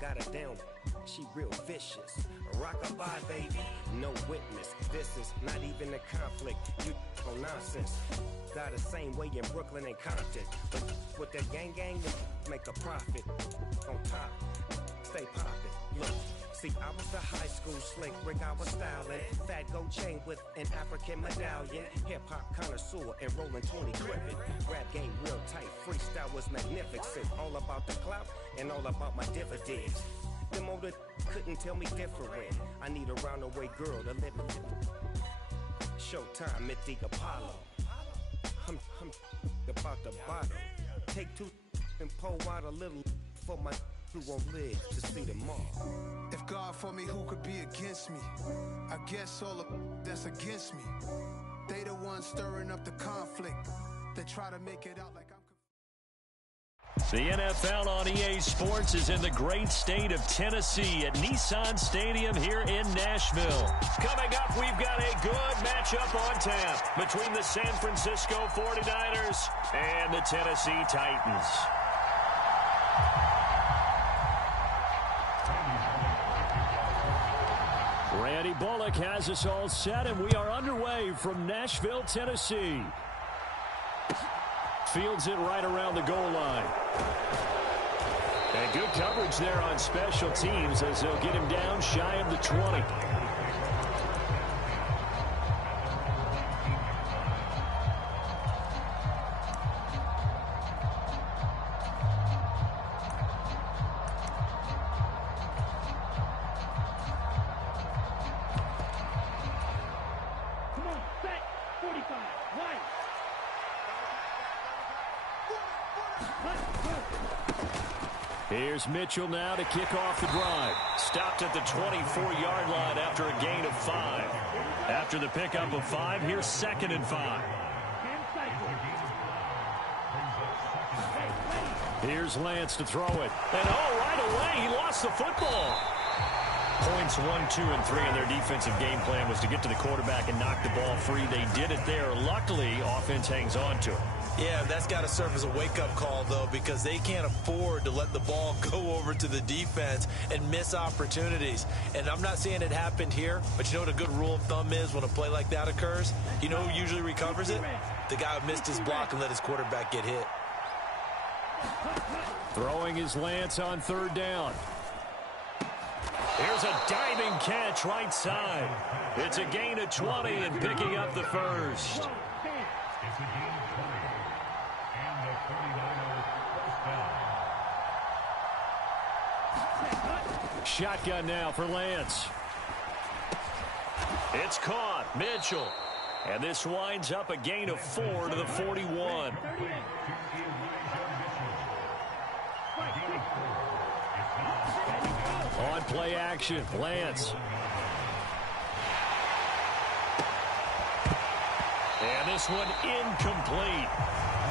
got her down, she real vicious. Rockabye, baby, no witness. This is not even a conflict. You on nonsense. Got the same way in Brooklyn and Compton. But with that gang, make a profit. On top, stay poppin'. Look. See, I was the high school slick Rick, I was styling. Fat gold chain with an African medallion. Hip-hop connoisseur and rolling 20 cribbin'. Rap game real tight, freestyle was magnificent. All about the clout and all about my dividends. Them older couldn't tell me different. I need a round-the-way girl to live in. Showtime at the Apollo. I'm about the bottle. Take two and pour out a little for my who won't live to see tomorrow. If God for me, who could be against me? I guess all the that's against me. They the ones stirring up the conflict. They try to make it out like I'm. The NFL on EA Sports is in the great state of Tennessee at Nissan Stadium here in Nashville. Coming up, we've got a good matchup on tap between the San Francisco 49ers and the Tennessee Titans. Randy Bullock has us all set, and we are underway from Nashville, Tennessee. Fields it right around the goal line. And good coverage there on special teams as they'll get him down shy of the 20. Here's Mitchell now to kick off the drive. Stopped at the 24-yard line after a gain of 5. After the pickup of 5, here's 2nd and 5. Here's Lance to throw it. And right away, he lost the football. Points 1, 2, and 3 in their defensive game plan was to get to the quarterback and knock the ball free. They did it there. Luckily, offense hangs on to it. Yeah, that's got to serve as a wake-up call, though, because they can't afford to let the ball go over to the defense and miss opportunities. And I'm not saying it happened here, but you know what a good rule of thumb is when a play like that occurs? You know who usually recovers it? The guy who missed his block and let his quarterback get hit. Throwing is Lance on 3rd down. Here's a diving catch right side. It's a gain of 20 and picking up the first. Shotgun now for Lance. It's caught. Mitchell. And this winds up a gain of 4 to the 41. On play action, Lance. And this one incomplete.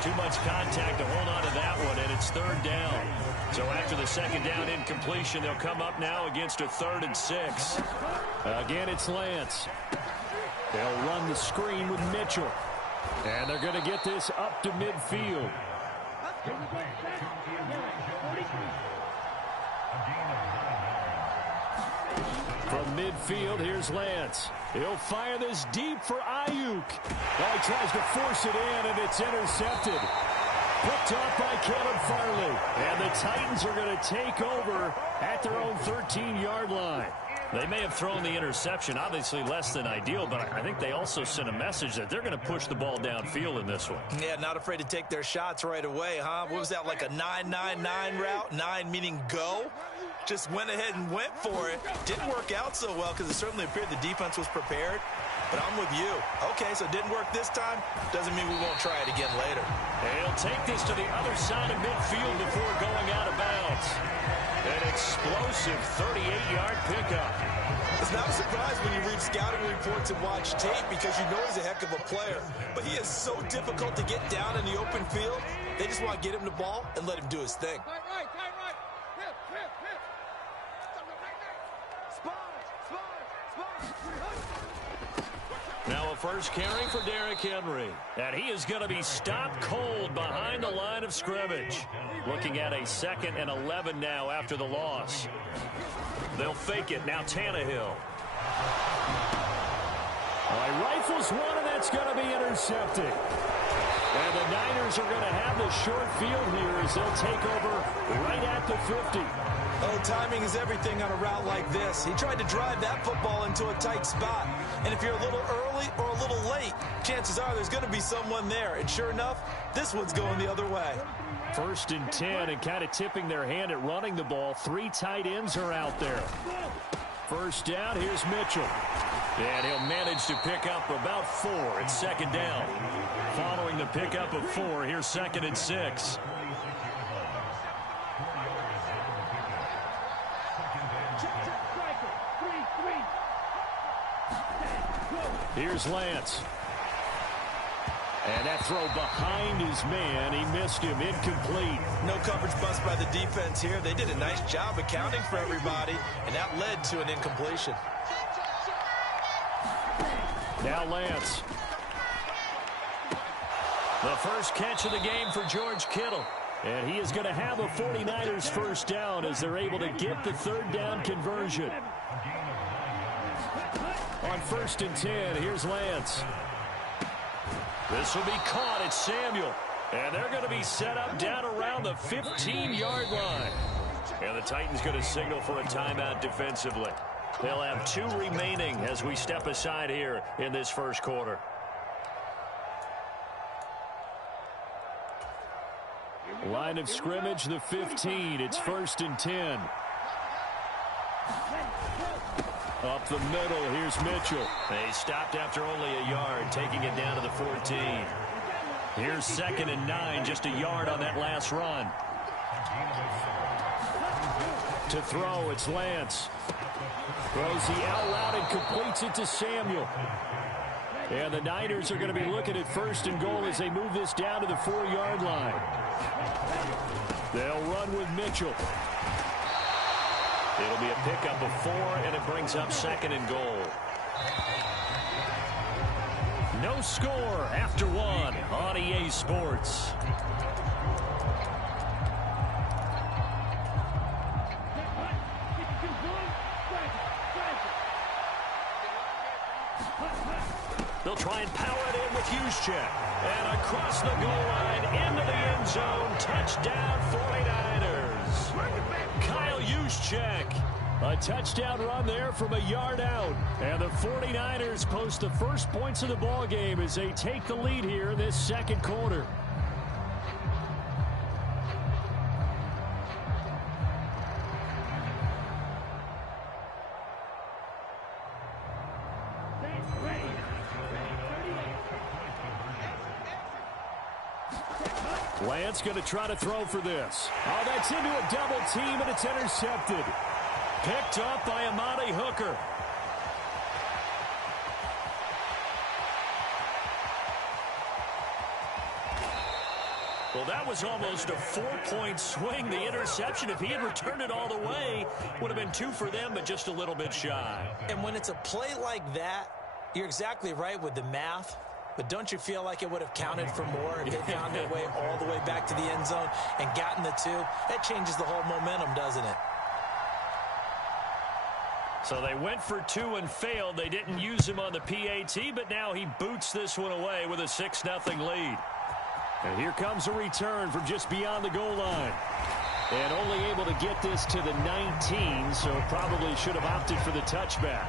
Too much contact to hold on to that one, and it's 3rd down. So after the 2nd down incompletion, they'll come up now against a 3rd and 6. Again, it's Lance. They'll run the screen with Mitchell. And they're going to get this up to midfield. From midfield, here's Lance. He'll fire this deep for Ayuk. Oh, he tries to force it in, and it's intercepted. Picked off by Caleb Farley. And the Titans are going to take over at their own 13-yard line. They may have thrown the interception, obviously less than ideal, but I think they also sent a message that they're going to push the ball downfield in this one. Yeah, not afraid to take their shots right away, huh? What was that, like a 9-9-9 route? 9 meaning go? Just went ahead and went for it. Didn't work out so well because it certainly appeared the defense was prepared. But I'm with you. Okay, so it didn't work this time. Doesn't mean we won't try it again later. He'll take this to the other side of midfield before going out of bounds. An explosive 38-yard pickup. It's not a surprise when you read scouting reports and watch tape because you know he's a heck of a player. But he is so difficult to get down in the open field. They just want to get him the ball and let him do his thing. Right. Now a first carry for Derrick Henry. And he is going to be stopped cold behind the line of scrimmage. Looking at a 2nd and 11 now after the loss. They'll fake it. Now Tannehill. He rifles one, and that's going to be intercepted. And the Niners are going to have the short field here as they'll take over right at the 50. Oh, timing is everything on a route like this. He tried to drive that football into a tight spot. And if you're a little early or a little late, chances are there's going to be someone there. And sure enough, this one's going the other way. 1st and 10, and kind of tipping their hand at running the ball. 3 tight ends are out there. 1st down, here's Mitchell. And he'll manage to pick up about 4. It's 2nd down. Following the pickup of 4, here's 2nd and 6. Here's Lance. And that throw behind his man. He missed him. Incomplete. No coverage bust by the defense here. They did a nice job accounting for everybody, and that led to an incompletion. Now Lance. The first catch of the game for George Kittle. And he is going to have a 49ers 1st down as they're able to get the 3rd down conversion. On 1st and 10, here's Lance. This will be caught. It's Samuel. And they're going to be set up down around the 15-yard line. And the Titans going to signal for a timeout defensively. They'll have 2 remaining as we step aside here in this 1st quarter. Line of scrimmage, the 15. It's 1st and 10. Up the middle, here's Mitchell. They stopped after only a yard, taking it down to the 14. Here's 2nd and 9, just a yard on that last run. To throw, it's Lance. Throws the out route and completes it to Samuel. And the Niners are going to be looking at 1st and goal as they move this down to the 4-yard line. They'll run with Mitchell. It'll be a pickup of 4, and it brings up 2nd and goal. No score after 1 on EA Sports. They'll try and power it in with Juszczyk. And across the goal line, into the end zone. Touchdown, 49ers. Kyle Juszczyk. A touchdown run there from a yard out. And the 49ers post the first points of the ball game as they take the lead here in this 2nd quarter. Lance going to try to throw for this. Oh, that's into a double team, and it's intercepted. Picked up by Amani Hooker. Well, that was almost a 4-point swing. The interception, if he had returned it all the way, would have been 2 for them, but just a little bit shy. And when it's a play like that, you're exactly right with the math. But don't you feel like it would have counted for more if they found their way all the way back to the end zone and gotten the 2? That changes the whole momentum, doesn't it? So they went for 2 and failed. They didn't use him on the PAT, but now he boots this one away with a 6-0 lead. And here comes a return from just beyond the goal line. And only able to get this to the 19, so probably should have opted for the touchback.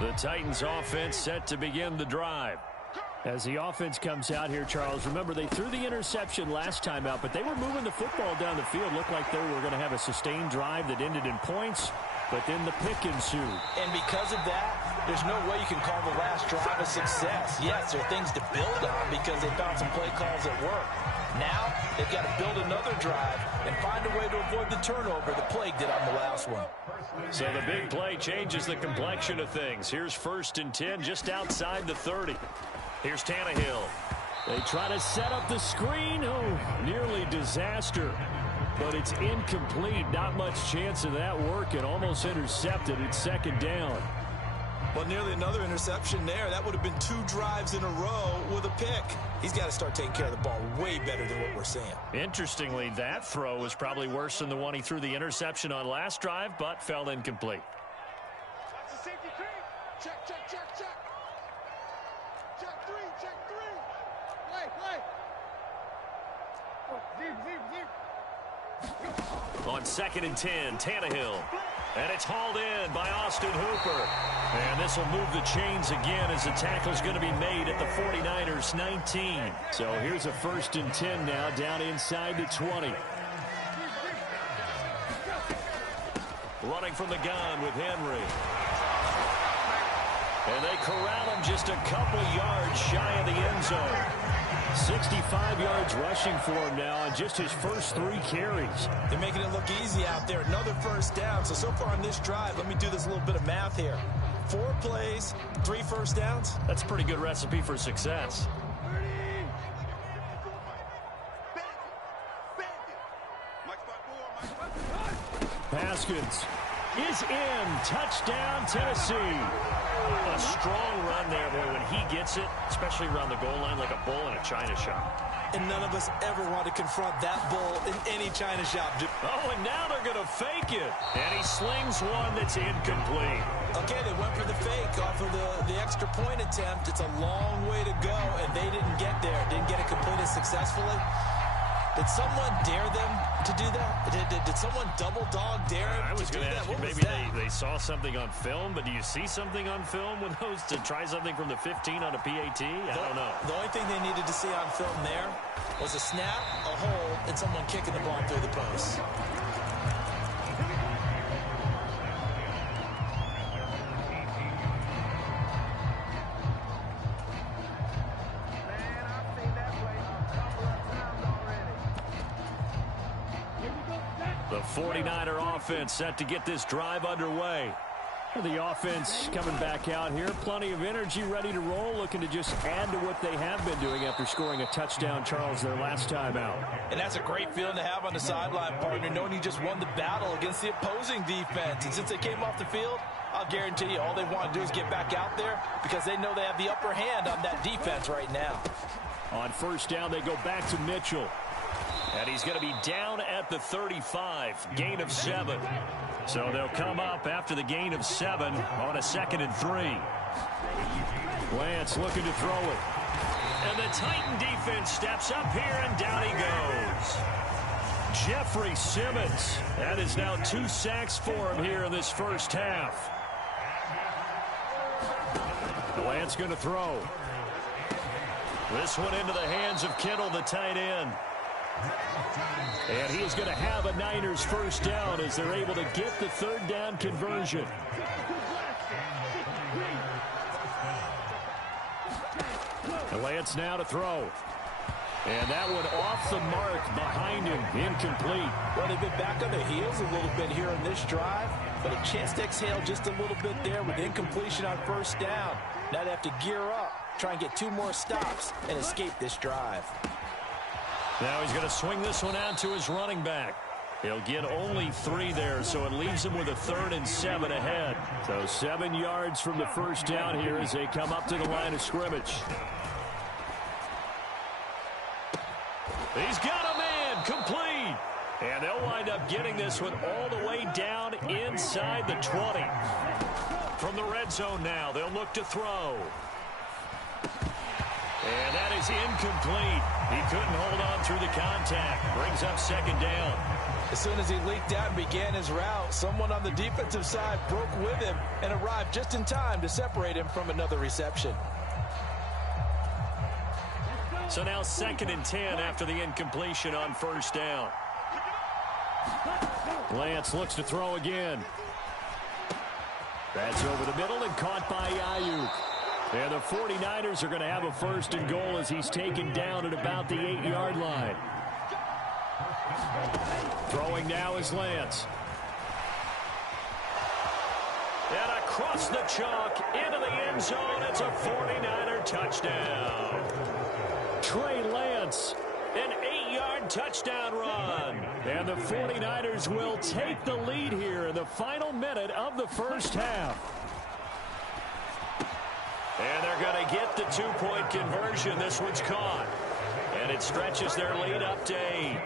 The Titans offense set to begin the drive. As the offense comes out here, Charles, remember they threw the interception last time out, but they were moving the football down the field. Looked like they were going to have a sustained drive that ended in points, but then the pick ensued. And because of that, there's no way you can call the last drive a success. Yes, there are things to build on because they found some play calls that work. Now, they've got to build another drive and find a way to avoid the turnover the Plague did on the last one. So the big play changes the complexion of things. Here's 1st and 10 just outside the 30. Here's Tannehill. They try to set up the screen. Oh, nearly disaster. But it's incomplete. Not much chance of that working. Almost intercepted. It's 2nd down. Well, nearly another interception there. That would have been 2 drives in a row with a pick. He's got to start taking care of the ball way better than what we're seeing. Interestingly, that throw was probably worse than the one he threw the interception on last drive, but fell incomplete. Check, check, check, check. Check 3, check 3. Play. On 2nd and 10, Tannehill. And it's hauled in by Austin Hooper. And this will move the chains again as the tackle's going to be made at the 49ers 19. So here's a 1st and 10 now down inside the 20. Running from the gun with Henry. And they corral him just a couple yards shy of the end zone. 65 yards rushing for him now on just his first 3 carries. They're making it look easy out there. Another 1st down. So far on this drive, let me do this little bit of math here. 4 plays, 3 1st downs. That's a pretty good recipe for success. Haskins is in. Touchdown, Tennessee. A strong run there, boy, when he gets it, especially around the goal line like a bull in a china shop. And none of us ever want to confront that bull in any china shop. Oh, and now they're going to fake it. And he slings one that's incomplete. Okay, they went for the fake off of the extra point attempt. It's a long way to go, and they didn't get there. Didn't get it completed successfully. Did someone dare them to do that? Did someone double dog dare him? I was going to ask you, maybe they saw something on film, but do you see something on film with those to try something from the 15 on a PAT? I don't know. The only thing they needed to see on film there was a snap, a hole, and someone kicking the ball through the post. The 49er offense set to get this drive underway. The offense coming back out here. Plenty of energy, ready to roll, looking to just add to what they have been doing after scoring a touchdown, Charles, their last time out. And that's a great feeling to have on the sideline, partner, knowing you just won the battle against the opposing defense. And since they came off the field, I'll guarantee you all they want to do is get back out there because they know they have the upper hand on that defense right now. On 1st down, they go back to Mitchell. And he's going to be down at the 35, gain of 7. So they'll come up after the gain of 7 on a 2nd and 3. Lance looking to throw it. And the Titan defense steps up here, and down he goes. Jeffrey Simmons. That is now 2 sacks for him here in this 1st half. Lance going to throw. This one into the hands of Kittle, the tight end. And he is going to have a Niners 1st down as they're able to get the 3rd down conversion. Lance now to throw. And that one off the mark behind him, incomplete. Well, they've been back on their heels a little bit here on this drive, but a chance to exhale just a little bit there with incompletion on 1st down. Now they have to gear up, try and get 2 more stops and escape this drive. Now he's going to swing this one out to his running back. He'll get only 3 there, so it leaves him with a 3rd and 7 ahead. So 7 yards from the 1st down here as they come up to the line of scrimmage. He's got a man, complete. And they'll wind up getting this one all the way down inside the 20. From the red zone now, they'll look to throw. And that is incomplete. He couldn't hold on through the contact. Brings up 2nd down. As soon as he leaked out and began his route, someone on the defensive side broke with him and arrived just in time to separate him from another reception. So now 2nd and 10 after the incompletion on 1st down. Lance looks to throw again. That's over the middle and caught by Ayuk. And the 49ers are going to have a 1st and goal as he's taken down at about the 8-yard line. Throwing now is Lance. And across the chalk into the end zone. It's a 49er touchdown. Trey Lance, an 8-yard touchdown run. And the 49ers will take the lead here in the final minute of the 1st half. And they're going to get the two-point conversion. This one's caught. And it stretches their lead up to 8.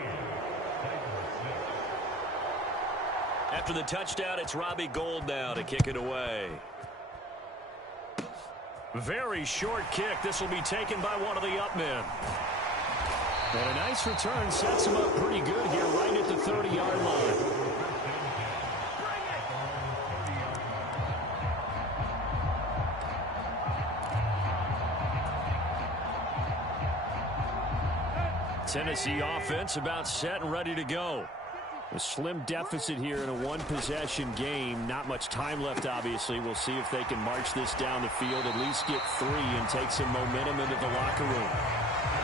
After the touchdown, it's Robbie Gould now to kick it away. Very short kick. This will be taken by one of the up men. And a nice return sets him up pretty good here right at the 30-yard line. Tennessee offense about set and ready to go. A slim deficit here in a one-possession game. Not much time left, obviously. We'll see if they can march this down the field, at least get 3 and take some momentum into the locker room.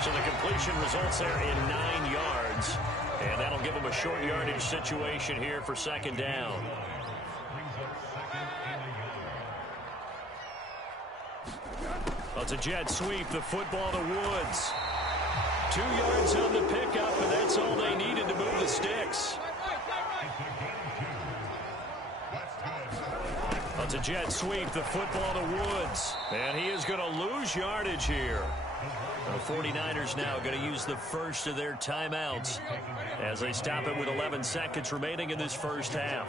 So the completion results there in 9 yards. And that'll give them a short yardage situation here for second down. Well, it's a jet sweep. The football to Woods. 2 yards on the pickup, and that's all they needed to move the sticks. It's a jet sweep, the football to Woods. And he is going to lose yardage here. The 49ers now going to use the first of their timeouts as they stop it with 11 seconds remaining in this first half.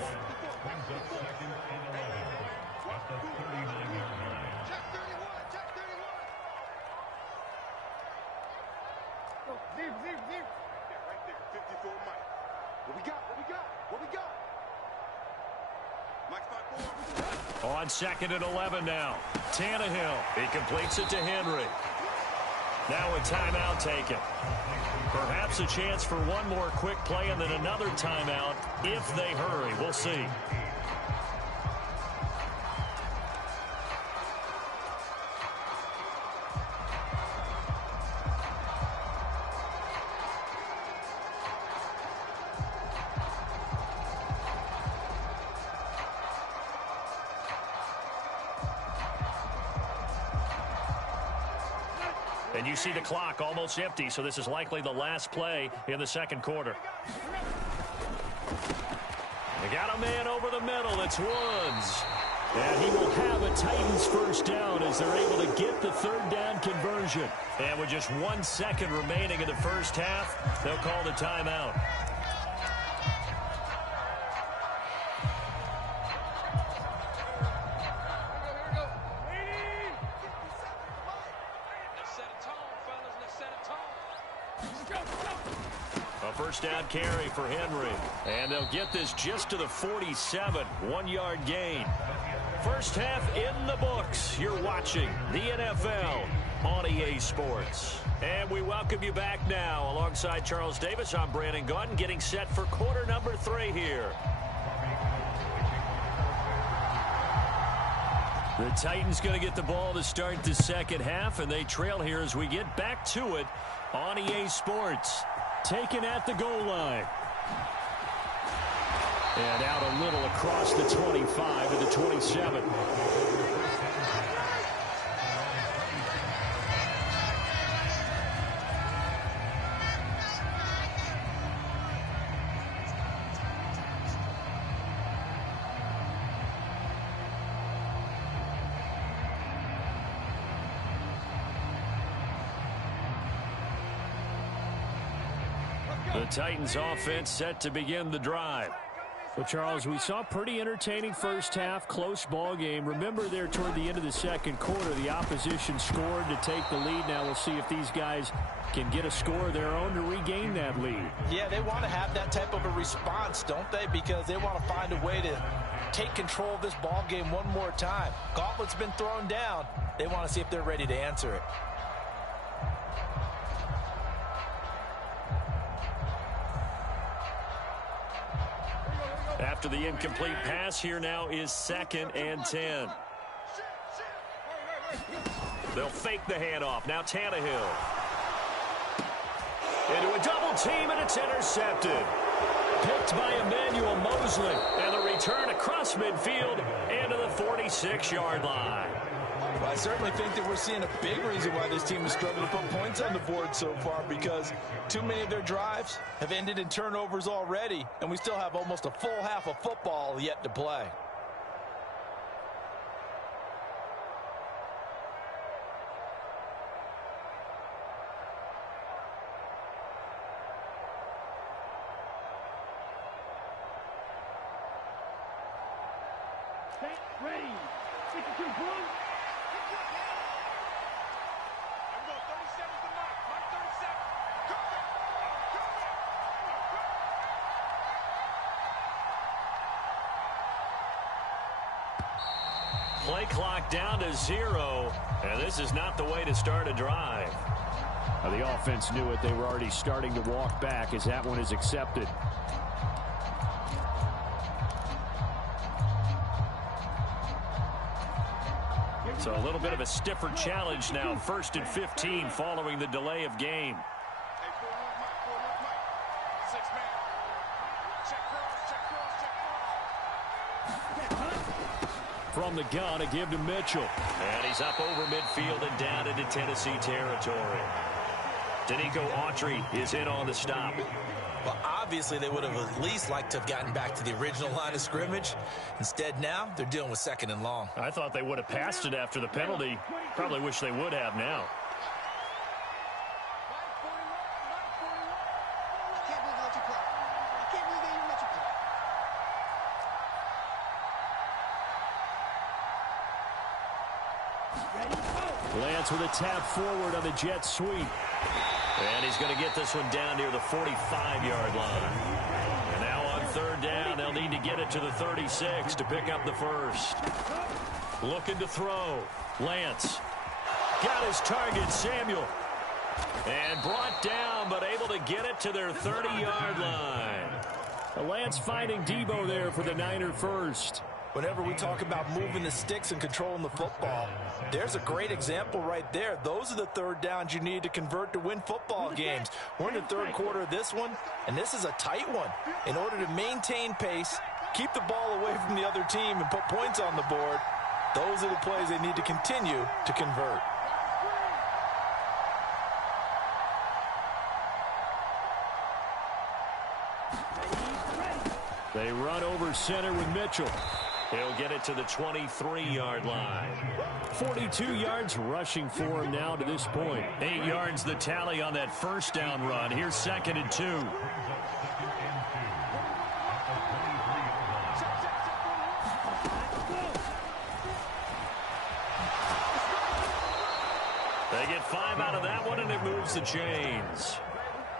On second and 11 now. Tannehill. He completes it to Henry. Now a timeout taken. Perhaps a chance for one more quick play and then another timeout if they hurry. We'll see. And you see the clock almost empty, so this is likely the last play in the second quarter. They got a man over the middle. It's Woods. And he will have a Titans first down as they're able to get the third down conversion. And with just 1 second remaining in the first half, they'll call the timeout. First down carry for Henry. And they'll get this just to the 47. 1-yard gain. First half in the books. You're watching the NFL on EA Sports. And we welcome you back now. Alongside Charles Davis, I'm Brandon Gaudin, getting set for quarter number 3 here. The Titans going to get the ball to start the second half, and they trail here as we get back to it on EA Sports. Taken at the goal line. And out a little across the 25 to the 27. The Titans offense set to begin the drive. Well, Charles, we saw a pretty entertaining first half, close ball game. Remember there toward the end of the second quarter, the opposition scored to take the lead. Now we'll see if these guys can get a score of their own to regain that lead. Yeah, they want to have that type of a response, don't they? Because they want to find a way to take control of this ball game one more time. Gauntlet's been thrown down. They want to see if they're ready to answer it. After the incomplete pass, here now is 2nd and 10. They'll fake the handoff. Now Tannehill. Into a double team, and it's intercepted. Picked by Emmanuel Mosley. And the return across midfield into the 46-yard line. Well, I certainly think that we're seeing a big reason why this team is struggling to put points on the board so far, because too many of their drives have ended in turnovers already, and we still have almost a full half of football yet to play. Ready. 52 blue. I'm going 37 to Mike. Mike 37. Play clock down to 0, and this is not the way to start a drive. The offense knew it. They were already starting to walk back as that one is accepted. So a little bit of a stiffer challenge now. 1st and 15 following the delay of game. From the gun, a give to Mitchell. And he's up over midfield and down into Tennessee territory. Danico Autry is in on the stop. Well, obviously, they would have at least liked to have gotten back to the original line of scrimmage. Instead, now, they're dealing with 2nd and long. I thought they would have passed it after the penalty. Probably wish they would have now. Lance with a tap forward on the jet sweep. And he's going to get this one down near the 45-yard line. And now on 3rd down, they'll need to get it to the 36 to pick up the first. Looking to throw. Lance got his target, Samuel. And brought down, but able to get it to their 30-yard line. Lance finding Debo there for the Niner first. Whenever we talk about moving the sticks and controlling the football, there's a great example right there. Those are the 3rd downs you need to convert to win football games. We're in the 3rd quarter of this one, and this is a tight one. In order to maintain pace, keep the ball away from the other team, and put points on the board, those are the plays they need to continue to convert. They run over center with Mitchell. He'll get it to the 23-yard line. 42 yards rushing for him now to this point. 8 yards the tally on that 1st down run. Here's 2nd and 2. They get 5 out of that one, and it moves the chains.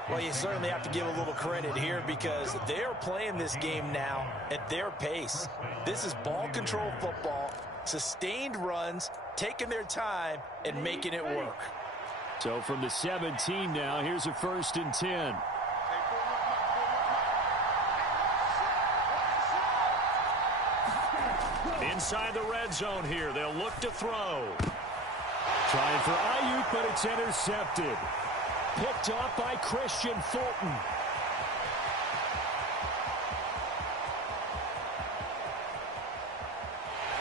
Well, you certainly have to give a little credit here because they're playing this game now at their pace. This is ball control football, sustained runs, taking their time, and making it work. So from the 17 now, here's a 1st and 10. Inside the red zone here, they'll look to throw. Trying for Ayuk, but it's intercepted. Picked up by Christian Fulton.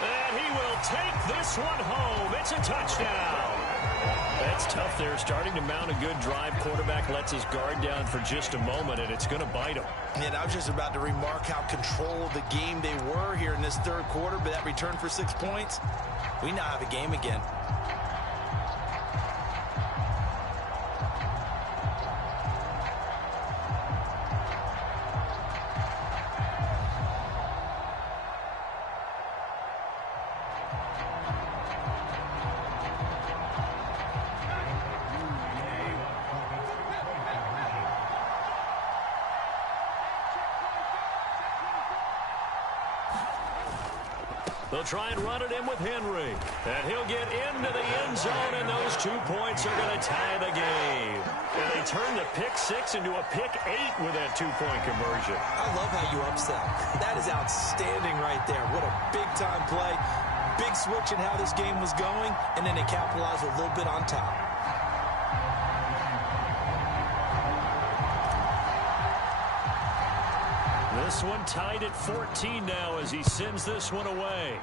And he will take this one home. It's a touchdown. That's tough there. Starting to mount a good drive. Quarterback lets his guard down for just a moment, and it's going to bite him. And I was just about to remark how controlled the game they were here in this 3rd quarter, but that return for 6 points, we now have a game again. They'll try and run it in with Henry. And he'll get into the end zone, and those 2 points are going to tie the game. And they turn the pick 6 into a pick 8 with that 2-point conversion. I love how you upsell. That is outstanding right there. What a big-time play. Big switch in how this game was going, and then they capitalized a little bit on top. This one tied at 14 now as he sends this one away.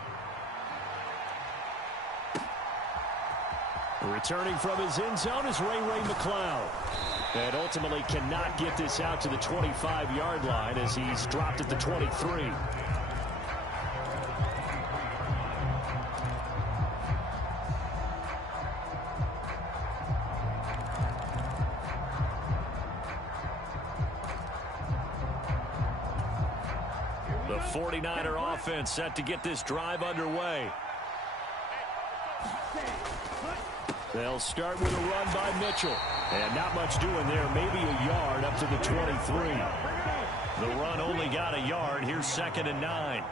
Returning from his end zone is Ray McCloud. And ultimately cannot get this out to the 25-yard line as he's dropped at the 23. The 49er offense set to get this drive underway. They'll start with a run by Mitchell. And not much doing there. Maybe a yard up to the 23. The run only got a yard. Here's 2nd and 9.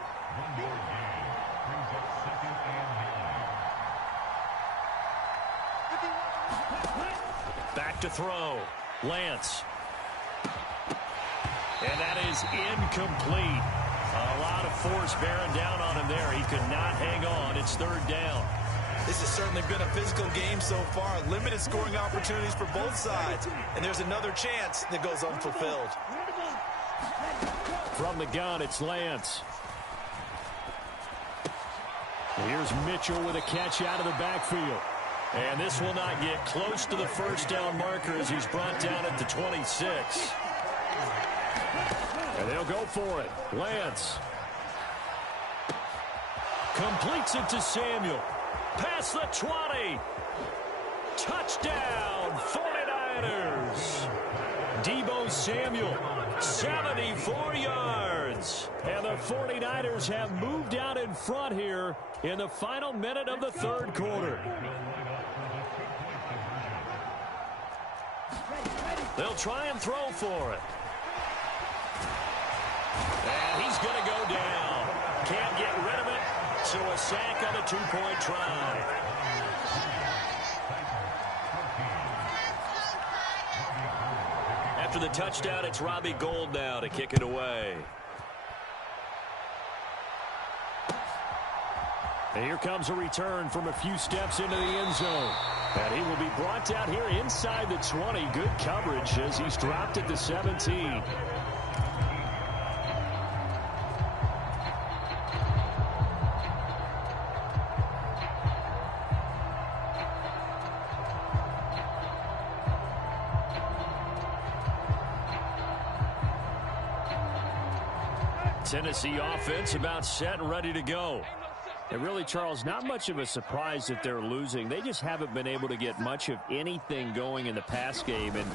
Back to throw. Lance. And that is incomplete. A lot of force bearing down on him there. He could not hang on. It's 3rd down. This has certainly been a physical game so far. Limited scoring opportunities for both sides. And there's another chance that goes unfulfilled. From the gun, it's Lance. Here's Mitchell with a catch out of the backfield. And this will not get close to the 1st down marker as he's brought down at the 26. And they'll go for it. Lance. Completes it to Samuel. Past the 20. Touchdown, 49ers. Deebo Samuel, 74 yards. And the 49ers have moved out in front here in the final minute of the 3rd quarter. They'll try and throw for it. And he's going to go down. Can't get rid of it. So a sack on a 2-point try. After the touchdown, it's Robbie Gould now to kick it away. And here comes a return from a few steps into the end zone. And he will be brought down here inside the 20. Good coverage as he's dropped at the 17. Tennessee offense about set and ready to go. And really, Charles, not much of a surprise that they're losing. They just haven't been able to get much of anything going in the pass game. And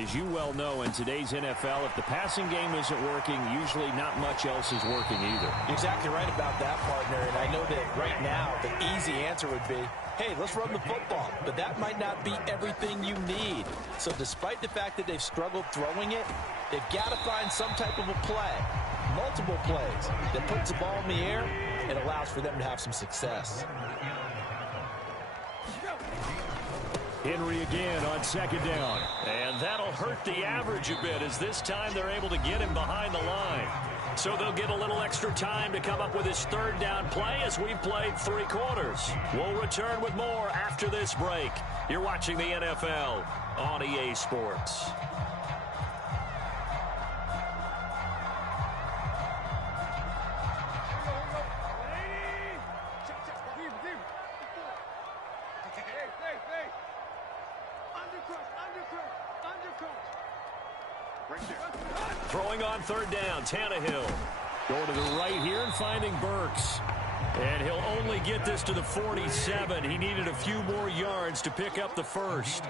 as you well know, in today's NFL, if the passing game isn't working, usually not much else is working either. You're exactly right about that, partner. And I know that right now the easy answer would be, hey, let's run the football. But that might not be everything you need. So despite the fact that they've struggled throwing it, they've got to find some type of a play, multiple plays, that puts the ball in the air and allows for them to have some success. Henry again on 2nd down. And that'll hurt the average a bit as this time they're able to get him behind the line. So they'll get a little extra time to come up with his 3rd down play as we've played 3 quarters. We'll return with more after this break. You're watching the NFL on EA Sports. Throwing on 3rd down, Tannehill. Going to the right here and finding Burks. And he'll only get this to the 47. He needed a few more yards to pick up the 1st.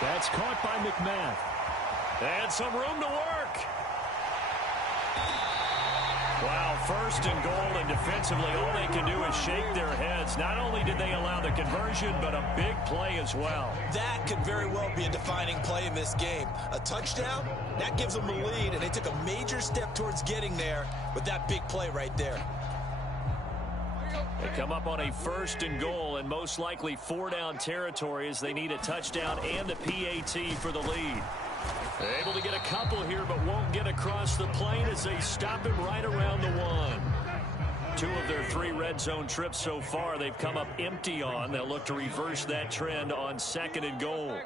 That's caught by McMath. And some room to work. Wow, 1st and goal, and defensively all they can do is shake their heads. Not only did they allow the conversion, but a big play as well. That could very well be a defining play in this game. A touchdown, that gives them the lead, and they took a major step towards getting there with that big play right there. They come up on a 1st and goal, and most likely 4-down territory as they need a touchdown and a PAT for the lead. They're able to get a couple here, but won't get across the plane as they stop him right around the 1. 2 of their 3 red zone trips so far they've come up empty on. They'll look to reverse that trend on 2nd and goal.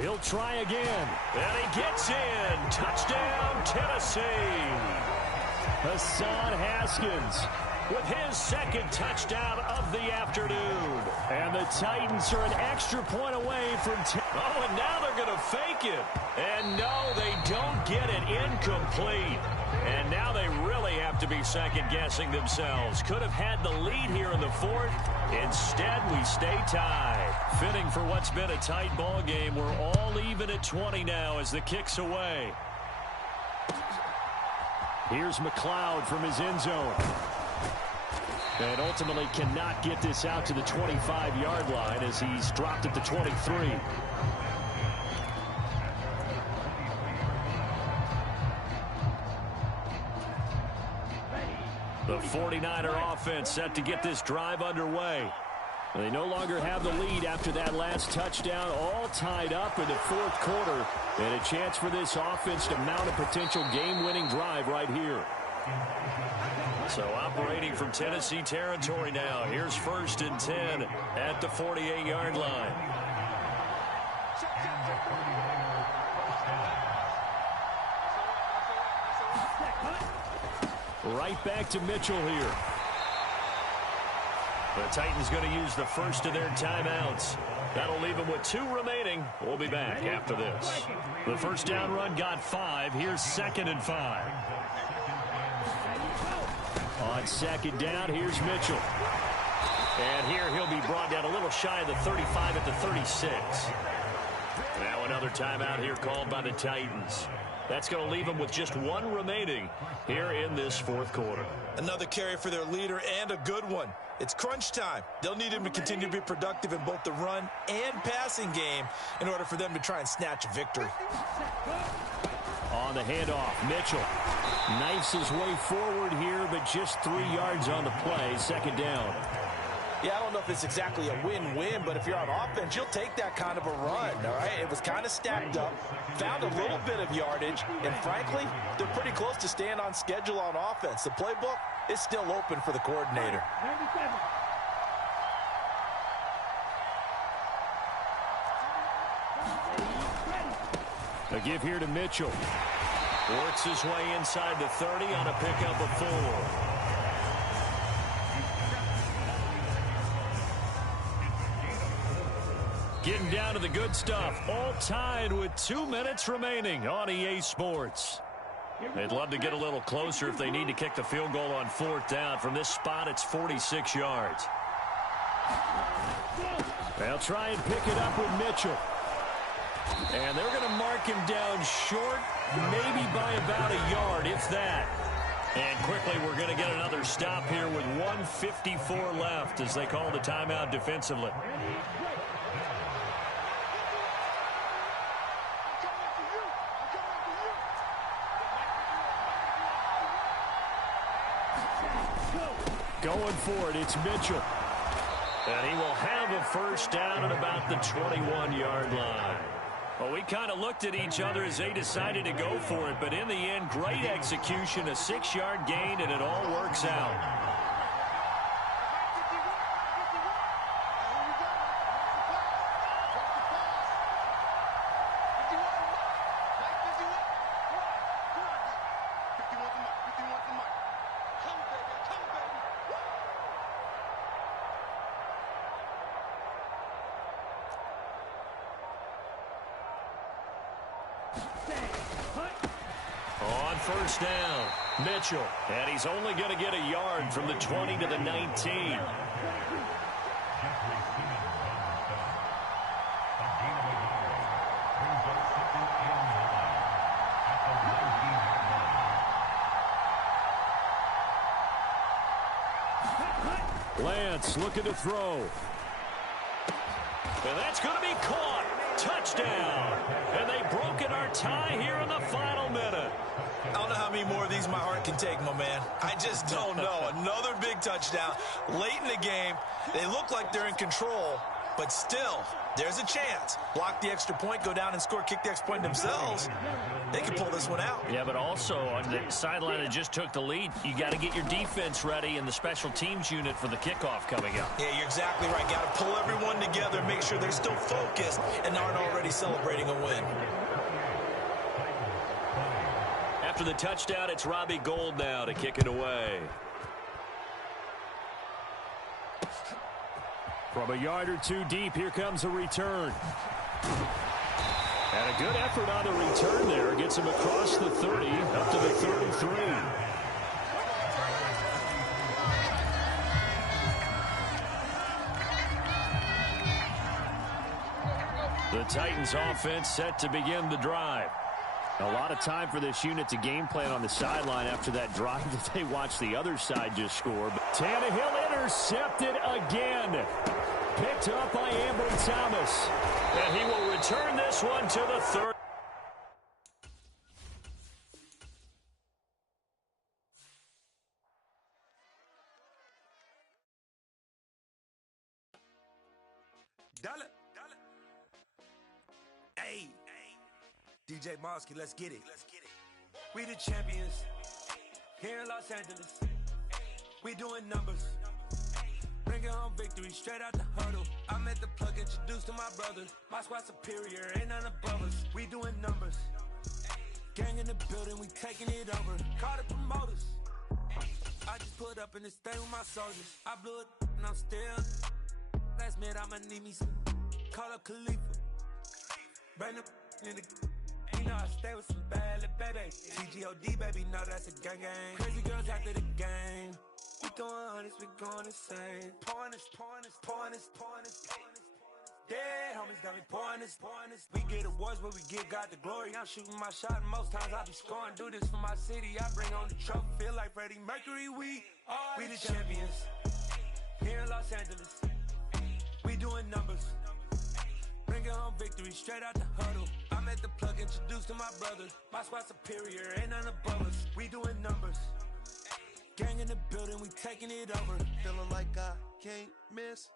He'll try again. And he gets in. Touchdown, Tennessee. Hassan Haskins with his second touchdown of the afternoon. And the Titans are an extra point away from... Oh, and now they're going to fake it. And no, they don't get it. Incomplete. And now they really have to be second-guessing themselves. Could have had the lead here in the fourth. Instead, we stay tied. Fitting for what's been a tight ball game. We're all even at 20 now as the kick's away. Here's McLeod from his end zone. And ultimately cannot get this out to the 25-yard line as he's dropped at the 23. The 49er offense set to get this drive underway. They no longer have the lead after that last touchdown, all tied up in the fourth quarter. And a chance for this offense to mount a potential game-winning drive right here. So operating from Tennessee territory now. Here's 1st and 10 at the 48-yard line. Right back to Mitchell here. The Titans going to use the first of their timeouts. That'll leave them with 2 remaining. We'll be back after this. The first down run got 5. Here's 2nd and 5. On 2nd down, here's Mitchell. And here he'll be brought down a little shy of the 35 at the 36. Now another timeout here called by the Titans. That's going to leave them with just 1 remaining here in this fourth quarter. Another carry for their leader and a good one. It's crunch time. They'll need him to continue to be productive in both the run and passing game in order for them to try and snatch a victory. On the handoff, Mitchell knifes his way forward here, but just 3 yards on the play. 2nd down. Yeah, I don't know if it's exactly a win-win, but if you're on offense, you'll take that kind of a run, all right? It was kind of stacked up, found a little bit of yardage, and frankly, they're pretty close to staying on schedule on offense. The playbook is still open for the coordinator. A give here to Mitchell. Works his way inside the 30 on a pickup of 4. Getting down to the good stuff. All tied with 2 minutes remaining on EA Sports. They'd love to get a little closer if they need to kick the field goal on 4th down. From this spot, it's 46 yards. They'll try and pick it up with Mitchell. And they're going to mark him down short, maybe by about a yard, if that. And quickly, we're going to get another stop here with 1:54 left as they call the timeout defensively. Going for it, it's Mitchell. And he will have a first down at about the 21-yard line. Well, we kind of looked at each other as they decided to go for it, but in the end, great execution, a 6-yard gain, and it all works out. On first down, Mitchell. And he's only going to get a yard from the 20 to the 19. Lance looking to throw. And that's going to be caught. Touchdown. And they've broken our tie here in the final minute. I don't know how many more of these my heart can take, my man. I just don't know. Another big touchdown. Late in the game, they look like they're in control, but still, there's a chance. Block the extra point, go down and score, kick the extra point themselves. They can pull this one out. Yeah, but also on the sideline that just took the lead, you got to get your defense ready and the special teams unit for the kickoff coming up. Yeah, you're exactly right. Got to pull everyone together, make sure they're still focused and aren't already celebrating a win. After the touchdown, it's Robbie Gould now to kick it away. From a yard or two deep, here comes a return. And a good effort on the return there. Gets him across the 30, up to the 33. The Titans offense set to begin the drive. A lot of time for this unit to game plan on the sideline after that drive that they watched the other side just score. But Tannehill intercepted again. Picked up by Ambry Thomas. And he will return this one to the 30. Hey, DJ Mosky, let's get it. We the champions here in Los Angeles. We doing numbers. Bringing home victory straight out the huddle. I'm at the plug, introduced to my brother. My squad superior, ain't none above us. We doing numbers. Gang in the building, we taking it over. Call the promoters. I just put up in this thing with my soldiers. I blew it and I'm still. Last minute I'ma need me some. Call up Khalifa. Bring them in the. You know I stay with some bad little baby. TGOD baby, know that's a gang gang. Crazy girls after the game. We going honest, we going insane. Pouring this. Dead homies got me pouring this. We get awards, but we give God the glory. I'm shooting my shot, and most times I be scoring. Do this for my city, I bring on the trophy. Feel like Freddie Mercury, we the champions. Here in Los Angeles, we doing numbers. Bringing home victory straight out the huddle. I'm at the plug, introduced to my brother. My squad superior, ain't none above us. We doing numbers. Gang in the building, we taking it over. Feeling like I can't miss.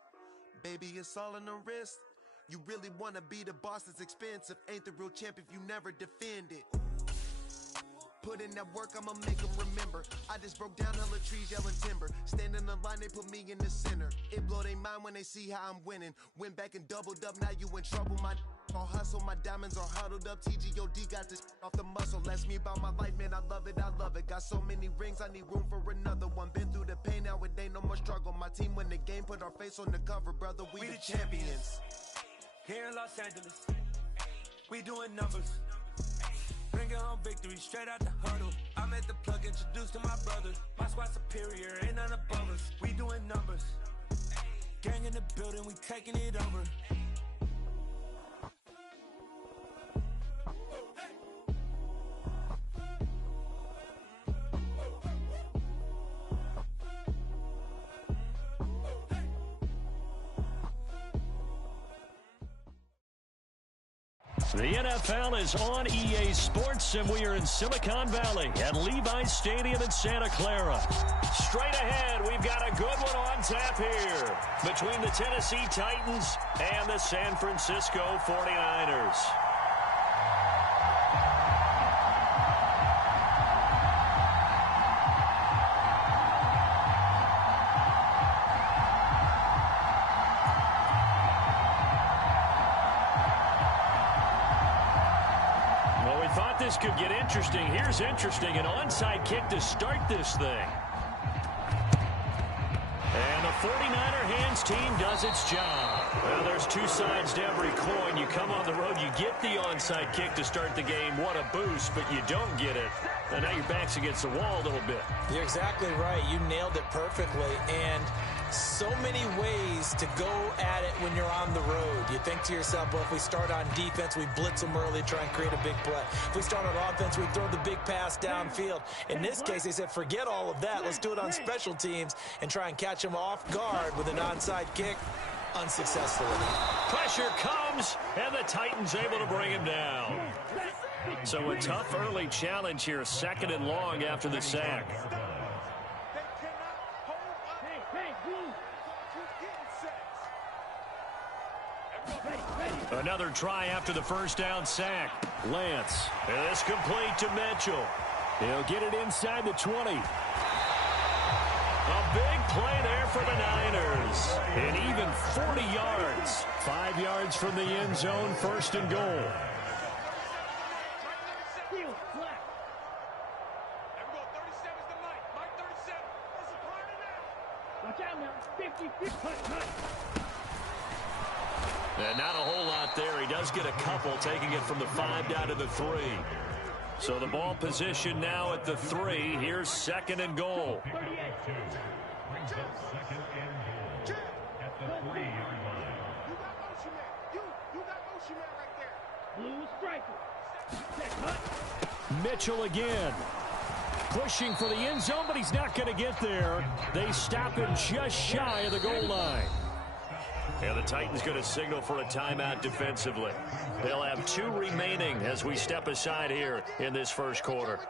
Baby, it's all in the wrist. You really wanna be the boss, it's expensive. Ain't the real champ if you never defend it. Put in that work, I'ma make them remember. I just broke down hella trees, yelling timber. Stand in the line, they put me in the center. It blow they mind when they see how I'm winning. Went back and doubled up, now you in trouble. My all hustle, my diamonds are huddled up. TGOD got this off the muscle. That's me about my life, man, I love it. Got so many rings, I need room for another one. Been through the pain, now it ain't no more struggle. My team win the game, put our face on the cover, brother. We the champions. Here in Los Angeles, we doing numbers. Bringing home victory straight out the huddle. I'm at the plug, introduced to my brother. My squad superior, ain't none above us. We doing numbers. Gang in the building, we taking it over. The NFL is on EA Sports, and we are in Silicon Valley at Levi's Stadium in Santa Clara. Straight ahead, we've got a good one on tap here between the Tennessee Titans and the San Francisco 49ers. This could get interesting. Here's interesting. An onside kick to start this thing. And the 49er hands team does its job. Well, there's two sides to every coin. You come on the road, you get the onside kick to start the game. What a boost, but you don't get it. And now your back's against the wall a little bit. You're exactly right. You nailed it perfectly. And so many ways to go at it when you're on the road. You think to yourself, well, if we start on defense, we blitz them early, try and create a big play. If we start on offense, we throw the big pass downfield. In this case, they said, forget all of that. Let's do it on special teams and try and catch them off guard with an onside kick. Unsuccessfully. Pressure comes, and the Titans able to bring him down. So a tough early challenge here, 2nd and long after the sack. Another try after the first down sack. Lance. And this complete to Mitchell. He'll get it inside the 20. A big play there for the Niners. And even 40 yards. 5 yards from the end zone, 1st and goal. And not a whole lot there. He does get a couple, taking it from the 5 down to the 3. So the ball position now at the 3. Here's 2nd and goal. Mitchell again. Pushing for the end zone, but he's not going to get there. They stop him just shy of the goal line. And the Titans going to signal for a timeout defensively. They'll have 2 remaining as we step aside here in this first quarter.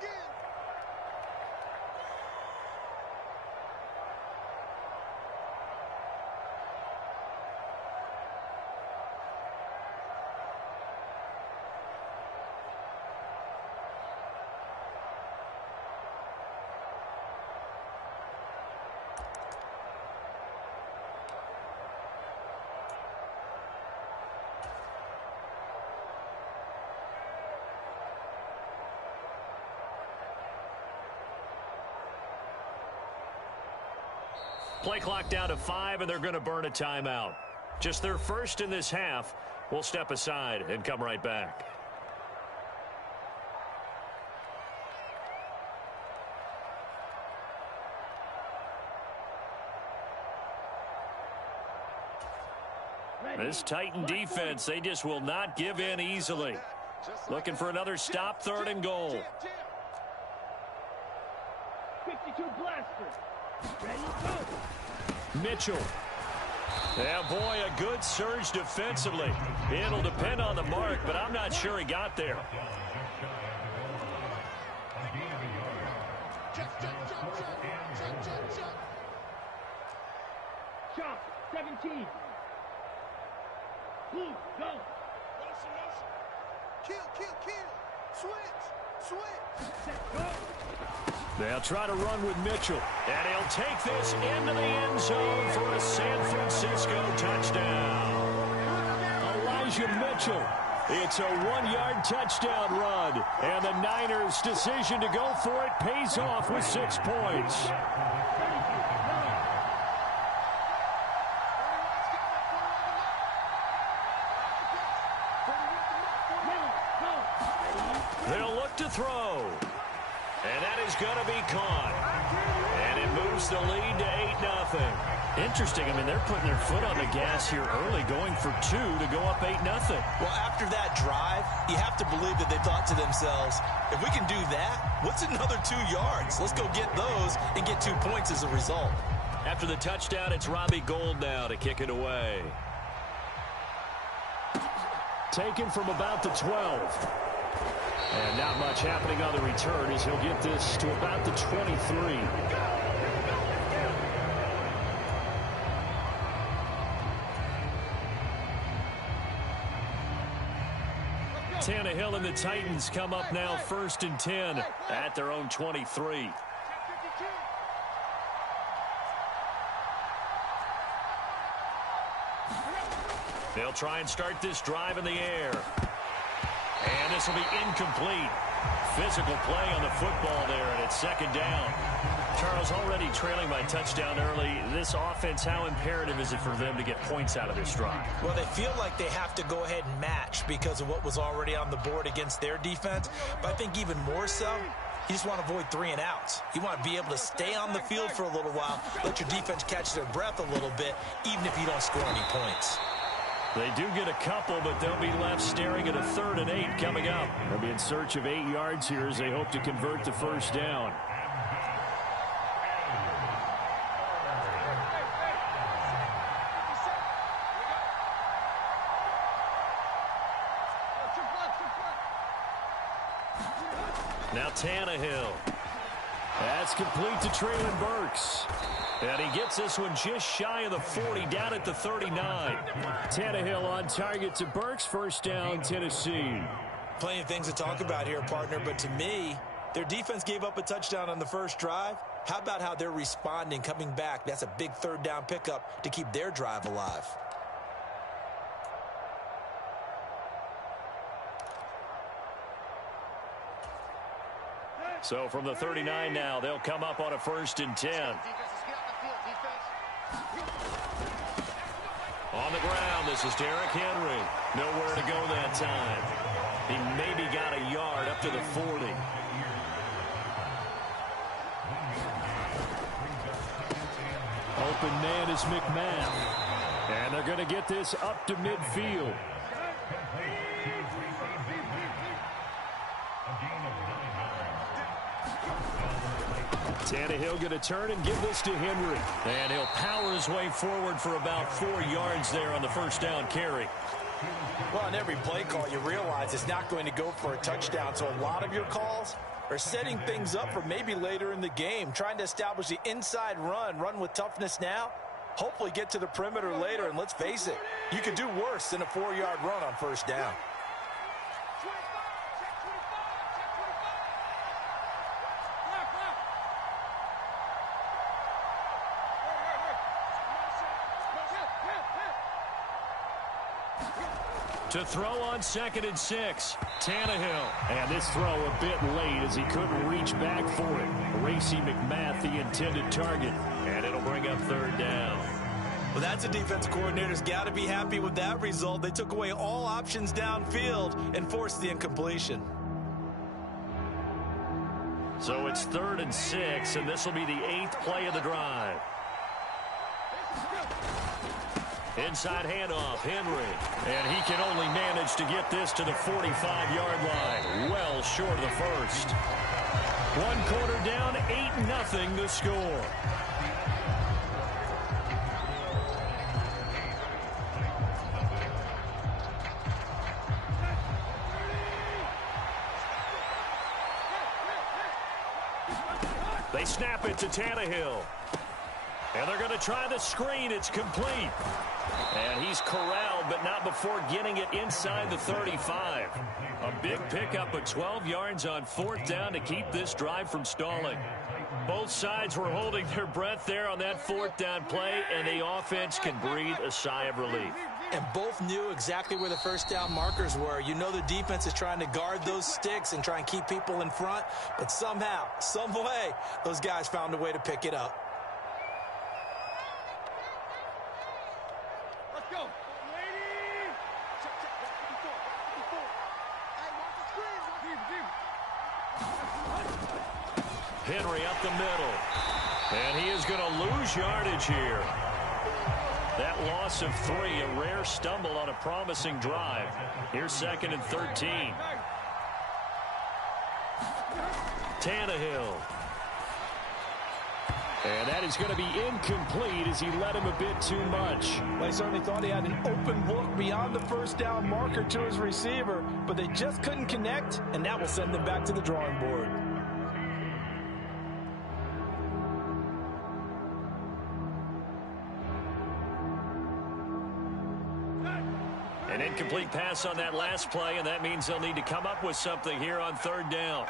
Play clock down to 5, and they're going to burn a timeout. Just their first in this half. We'll step aside and come right back. This Titan defense, they just will not give in easily. Looking for another stop, 3rd and goal. 52 blaster. Ready, go. Mitchell. Yeah, boy, a good surge defensively. It'll depend on the mark, but I'm not sure he got there. Chop, 17. Blue, go. Kill. Switch. Set, go. They'll try to run with Mitchell. And he'll take this into the end zone for a San Francisco touchdown. Elijah Mitchell. It's a 1-yard touchdown run. And the Niners' decision to go for it pays off with 6 points. They'll look to throw. And that is going to be caught. And it moves the lead to 8-0. Interesting. I mean, they're putting their foot on the gas here early, going for 2 to go up 8-0. Well, after that drive, you have to believe that they thought to themselves, if we can do that, what's another 2 yards? Let's go get those and get 2 points as a result. After the touchdown, it's Robbie Gould now to kick it away. Taken from about the 12. And not much happening on the return as he'll get this to about the 23. Tannehill and the Titans come up now 1st and 10 at their own 23. They'll try and start this drive in the air. And this will be incomplete. Physical play on the football there, and it's 2nd down. Charles, already trailing by touchdown early. This offense, how imperative is it for them to get points out of this drive? Well, they feel like they have to go ahead and match because of what was already on the board against their defense. But I think even more so, you just want to avoid 3 and outs. You want to be able to stay on the field for a little while, let your defense catch their breath a little bit, even if you don't score any points. They do get a couple, but they'll be left staring at a 3rd and 8 coming up. They'll be in search of 8 yards here as they hope to convert the 1st down. Now Tannehill. That's complete to Treylon Burks. And he gets this one just shy of the 40, down at the 39. Tannehill on target to Burks. 1st down, Tennessee. Plenty of things to talk about here, partner, but to me, their defense gave up a touchdown on the first drive. How about how they're responding, coming back? That's a big 3rd down pickup to keep their drive alive. So from the 39 now, they'll come up on a 1st and 10. On the ground, this is Derrick Henry. Nowhere to go that time. He maybe got a yard up to the 40. Open man is McMath. And they're going to get this up to midfield. Tannehill going to turn and give this to Henry. And he'll power his way forward for about 4 yards there on the first down carry. Well, on every play call, you realize it's not going to go for a touchdown. So a lot of your calls are setting things up for maybe later in the game, trying to establish the inside run with toughness now, hopefully get to the perimeter later. And let's face it, you could do worse than a 4-yard run on first down. To throw on 2nd and 6, Tannehill. And this throw a bit late as he couldn't reach back for it. Racy McMath, the intended target. And it'll bring up 3rd down. Well, that's a defensive coordinator's got to be happy with that result. They took away all options downfield and forced the incompletion. So it's 3rd and 6, and this will be the 8th play of the drive. Inside handoff, Henry. And he can only manage to get this to the 45-yard line. Well short of the first. 1 quarter down, 8-0 the score. They snap it to Tannehill. And they're going to try the screen. It's complete. And he's corralled, but not before getting it inside the 35. A big pickup of 12 yards on 4th down to keep this drive from stalling. Both sides were holding their breath there on that 4th down play, and the offense can breathe a sigh of relief. And both knew exactly where the first down markers were. You know the defense is trying to guard those sticks and try and keep people in front, but somehow, some way, those guys found a way to pick it up. Henry up the middle. And he is going to lose yardage here. That loss of 3, a rare stumble on a promising drive. Here's 2nd and 13. Tannehill. And that is going to be incomplete as he led him a bit too much. Well, he certainly thought he had an open look beyond the first down marker to his receiver, but they just couldn't connect, and that will send them back to the drawing board. An incomplete pass on that last play, and that means they'll need to come up with something here on 3rd down.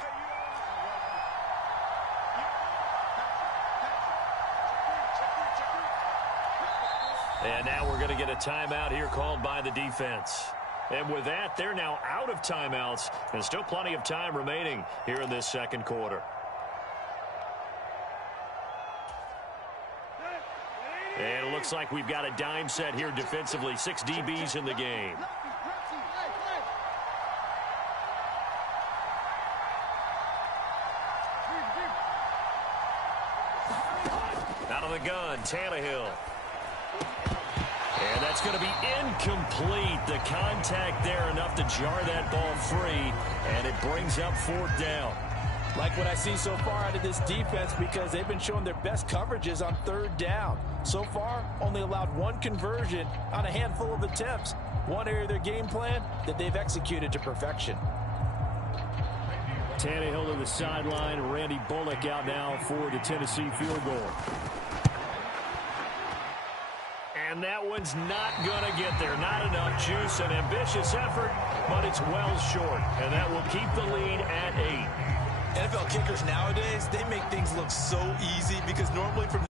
And now we're going to get a timeout here called by the defense. And with that, they're now out of timeouts, and still plenty of time remaining here in this 2nd quarter. And it looks like we've got a dime set here defensively. 6 DBs in the game. Out of the gun, Tannehill. And that's going to be incomplete. The contact there enough to jar that ball free, and it brings up 4th down. Like what I see so far out of this defense, because they've been showing their best coverages on 3rd down. So far, only allowed 1 conversion on a handful of attempts. One area of their game plan that they've executed to perfection. Tannehill to the sideline. Randy Bullock out now for the Tennessee field goal. And that one's not going to get there. Not enough juice. An ambitious effort, but it's well short. And that will keep the lead at 8. NFL kickers nowadays, they make things look so easy because normally from